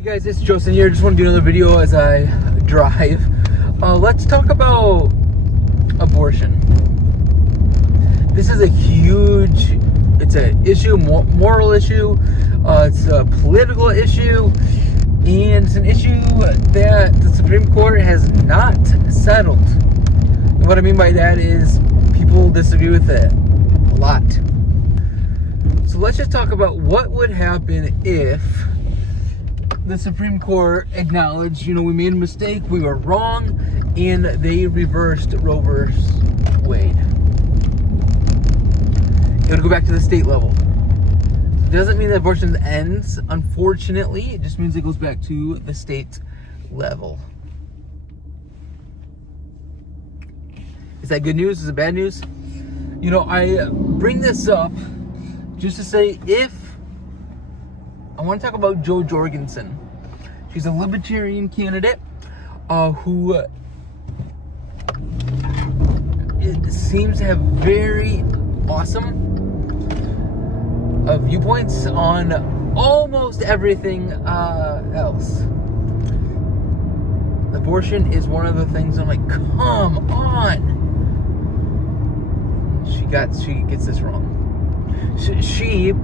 Hey guys, it's Joseph here. Just want to do another video as I drive. Let's talk about abortion. This is a huge, it's an issue, moral issue, it's a political issue, and it's an issue that the Supreme Court has not settled. And what I mean by that is people disagree with it a lot. So let's just talk about what would happen if the Supreme Court acknowledged, we made a mistake, we were wrong, and they reversed Roe vs. Wade. It would go back to the state level. It doesn't mean that abortion ends, unfortunately. It just means it goes back to the state level. Is that good news? Is it bad news? I bring this up just to say I want to talk about Jo Jorgensen. She's a Libertarian candidate who it seems to have very awesome viewpoints on almost everything else. Abortion is one of the things I'm like, come on. She gets this wrong. She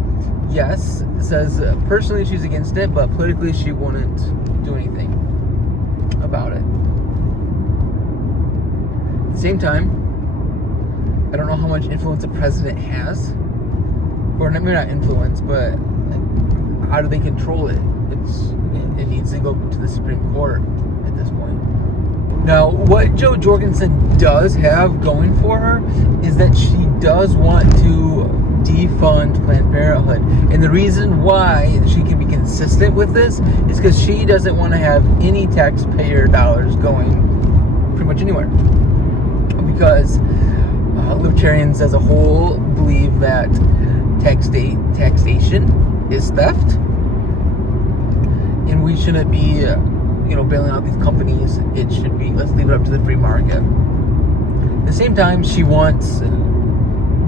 yes, says personally she's against it, but politically she wouldn't do anything about it. At the same time, I don't know how much influence a president has, or maybe not influence, but how do they control it? It needs to go to the Supreme Court at this point. Now, what Jo Jorgensen does have going for her is that she does want to defund Planned Parenthood. And the reason why she can be consistent with this is because she doesn't want to have any taxpayer dollars going pretty much anywhere. Because libertarians as a whole believe that taxation is theft. And we shouldn't be, bailing out these companies. It should be, let's leave it up to the free market. At the same time, she wants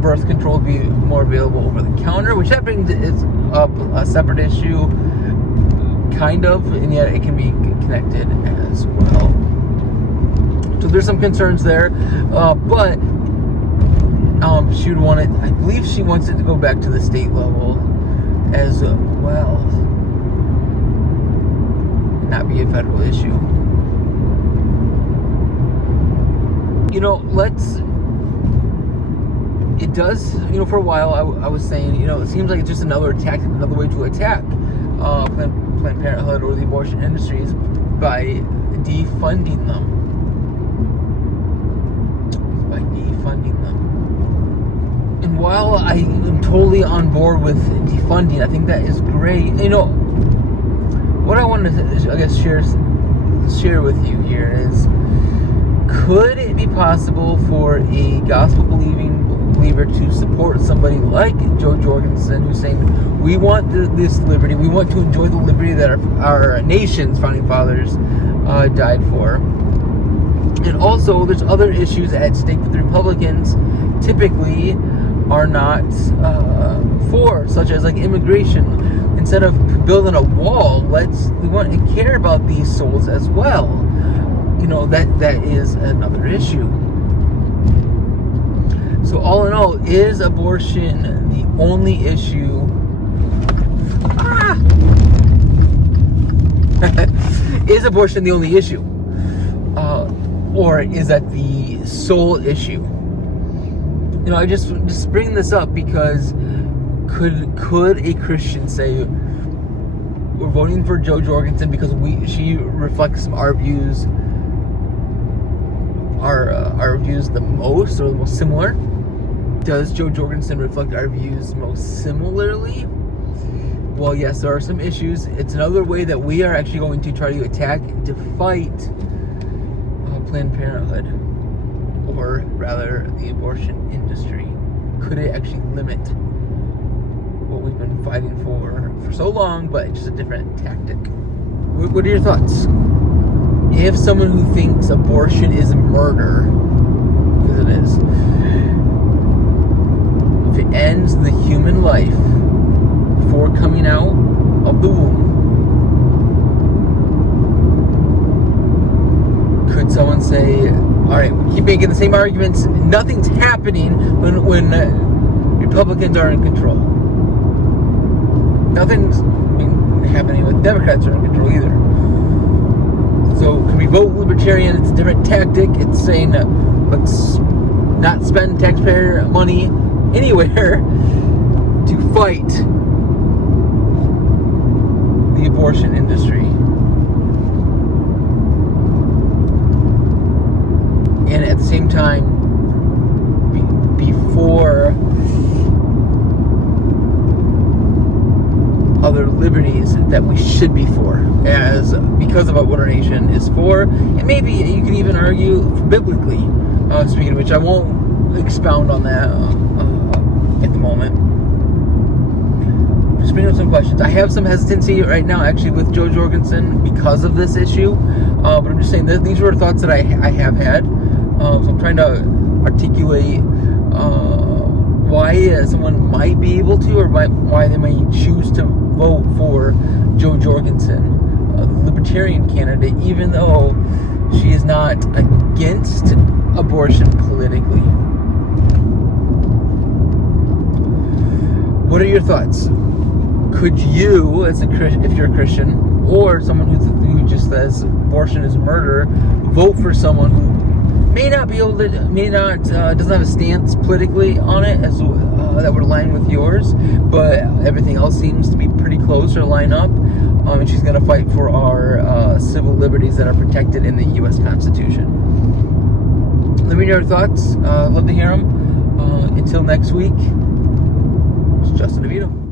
birth control to be more available over the counter, which that brings is up a separate issue, kind of, and yet it can be connected as well. So there's some concerns there, but she would want it. I believe she wants it to go back to the state level as well, and not be a federal issue. It does, for a while I was saying, it seems like it's just another tactic, another way to attack Planned Parenthood or the abortion industries by defunding them. And while I am totally on board with defunding, I think that is great. What I wanted to, I guess, share with you here is, could it be possible for a gospel-believing believer to support somebody like Jo Jorgensen, who's saying, we want this liberty, we want to enjoy the liberty that our nation's founding fathers died for. And also, there's other issues at stake that the Republicans typically are not for, such as immigration. Instead of building a wall, we want to care about these souls as well. That is another issue. So all in all, is abortion the only issue? Is abortion the only issue? Or is that the sole issue? I just bring this up because could a Christian say, we're voting for Jo Jorgensen because she reflects our views, our views the most, or the most similar? Does Jo Jorgensen reflect our views most similarly? Well, yes, there are some issues. It's another way that we are actually going to try to attack and to fight Planned Parenthood, or rather the abortion industry. Could it actually limit what we've been fighting for so long, but it's just a different tactic? What are your thoughts? If someone who thinks abortion is murder, because it is, if it ends the human life before coming out of the womb, someone say, all right, we keep making the same arguments. Nothing's happening when Republicans are in control. Nothing's happening when Democrats are in control either. So can we vote Libertarian? It's a different tactic. It's saying, let's not spend taxpayer money anywhere to fight the abortion industry. And at the same time, before other liberties that we should be for, because of what our nation is for, and maybe you can even argue biblically. Speaking of which, I won't expound on that at the moment. Just bringing up some questions. I have some hesitancy right now, actually, with Jo Jorgensen because of this issue. But I'm just saying that these were thoughts that I have had. So I'm trying to articulate why someone might be able to, or why they may choose to vote for Jo Jorgensen, the Libertarian candidate, even though she is not against abortion politically. What are your thoughts? Could you, if you're a Christian, or someone who just says abortion is murder, vote for someone who may not doesn't have a stance politically on it that would align with yours, but everything else seems to be pretty close or line up, and she's going to fight for our civil liberties that are protected in the U.S. Constitution? Let me know your thoughts. Love to hear them. Until next week, it's Justin DeVito.